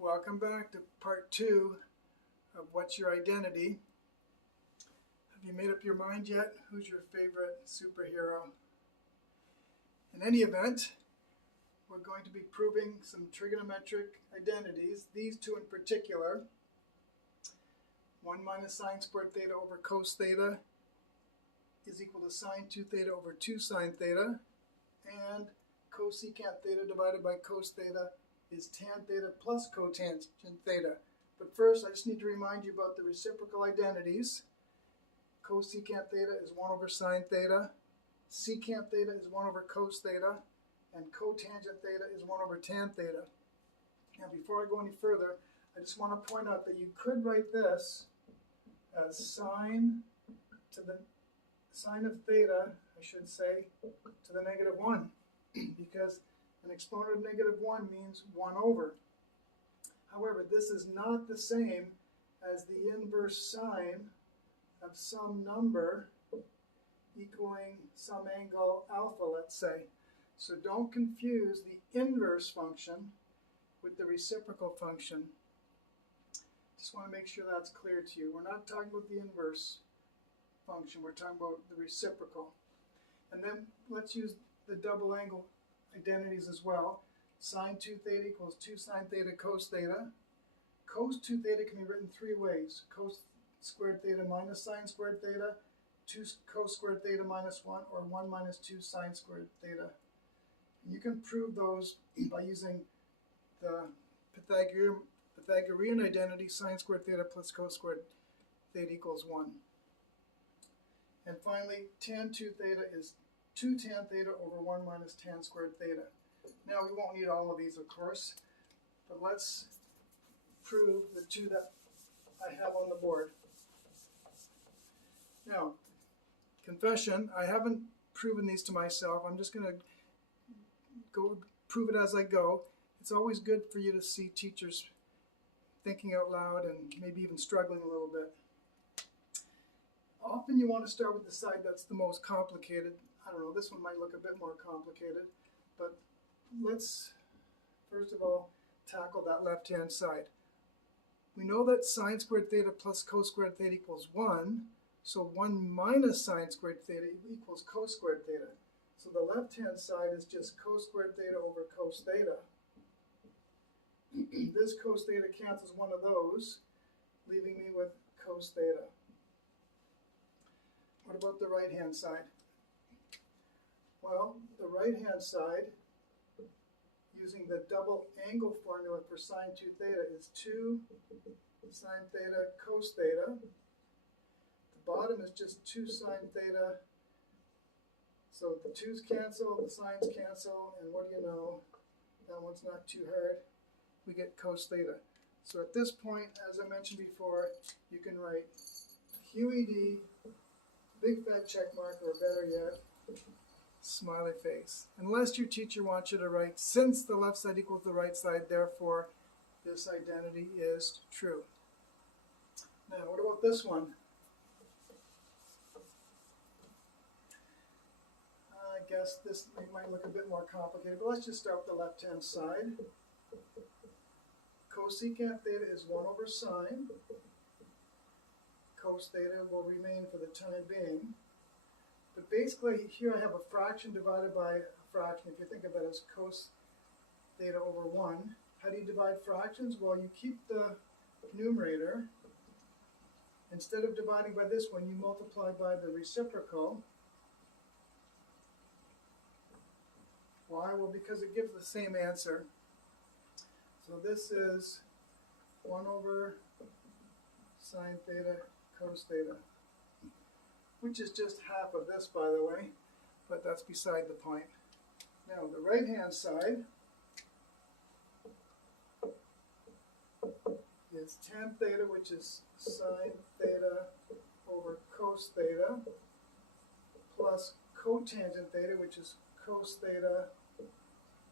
Welcome back to part 2 of What's Your Identity? Have you made up your mind yet? Who's your favorite superhero? In any event, we're going to be proving some trigonometric identities, these two in particular. 1 minus sine squared theta over cos theta is equal to sine 2 theta over 2 sine theta, and cosecant theta divided by cos theta is tan theta plus cotangent theta. But first, I just need to remind you about the reciprocal identities. Cosecant theta is 1 over sine theta, secant theta is 1 over cos theta, and cotangent theta is 1 over tan theta. Now, before I go any further, I just want to point out that you could write this as sine of theta, I should say, to the negative 1, because an exponent of negative 1 means 1 over. However, this is not the same as the inverse sine of some number equaling some angle alpha, let's say. So don't confuse the inverse function with the reciprocal function. Just want to make sure that's clear to you. We're not talking about the inverse function, we're talking about the reciprocal. And then let's use the double angle identities as well. Sine 2 theta equals 2 sine theta cos theta. Cos 2 theta can be written 3 ways. Cos squared theta minus sine squared theta, 2 cos squared theta minus 1, or 1 minus 2 sine squared theta. And you can prove those by using the Pythagorean identity, sine squared theta plus cos squared theta equals 1. And finally, tan 2 theta is 2 tan theta over 1 minus tan squared theta. Now, we won't need all of these, of course, but let's prove the two that I have on the board. Now, confession, I haven't proven these to myself. I'm just going to go prove it as I go. It's always good for you to see teachers thinking out loud and maybe even struggling a little bit. Often you want to start with the side that's the most complicated. I don't know, this one might look a bit more complicated, but let's first of all tackle that left-hand side. We know that sine squared theta plus cos squared theta equals 1, so 1 minus sine squared theta equals cos squared theta. So the left-hand side is just cos squared theta over cos theta. This cos theta cancels one of those, leaving me with cos theta. What about the right-hand side? Well, the right-hand side, using the double angle formula for sine 2 theta, is 2 sine theta cos theta. The bottom is just 2 sine theta. So the 2's cancel, the sines cancel, and what do you know? That one's not too hard. We get cos theta. So at this point, as I mentioned before, you can write QED, big fat check mark, or better yet, smiley face. Unless your teacher wants you to write, since the left side equals the right side, therefore this identity is true. Now, what about this one? I guess this might look a bit more complicated, but let's just start with the left-hand side. Cosecant theta is 1 over sine. Cos theta will remain for the time being. But basically, here I have a fraction divided by a fraction. If you think of it as cos theta over 1. How do you divide fractions? Well, you keep the numerator. Instead of dividing by this one, you multiply by the reciprocal. Why? Well, because it gives the same answer. So this is 1 over sine theta cos theta, which is just half of this, by the way, but that's beside the point. Now, the right-hand side is tan theta, which is sine theta over cos theta, plus cotangent theta, which is cos theta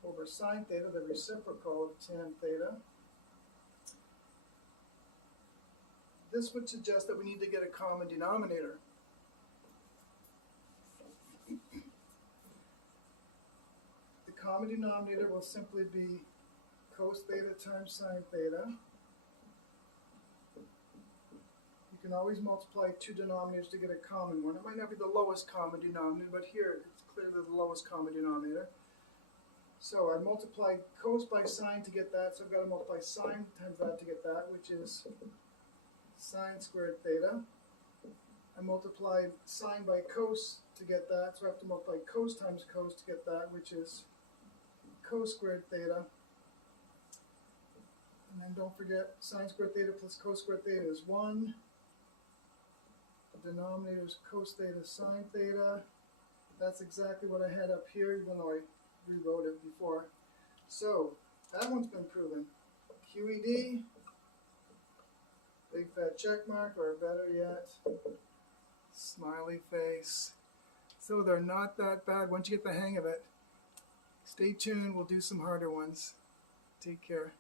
over sine theta, the reciprocal of tan theta. This would suggest that we need to get a common denominator. The common denominator will simply be cos theta times sine theta. You can always multiply two denominators to get a common one. It might not be the lowest common denominator, but here it's clearly the lowest common denominator. So I multiplied cos by sine to get that, so I've got to multiply sine times that to get that, which is sine squared theta. I multiplied sine by cos to get that, so I have to multiply cos times cos to get that, which is cos squared theta. And then don't forget, sine squared theta plus cos squared theta is 1. The denominator is cos theta sine theta. That's exactly what I had up here, even though I rewrote it before. So that one's been proven. QED, big fat check mark, or better yet, smiley face. So they're not that bad once you get the hang of it. Stay tuned, we'll do some harder ones. Take care.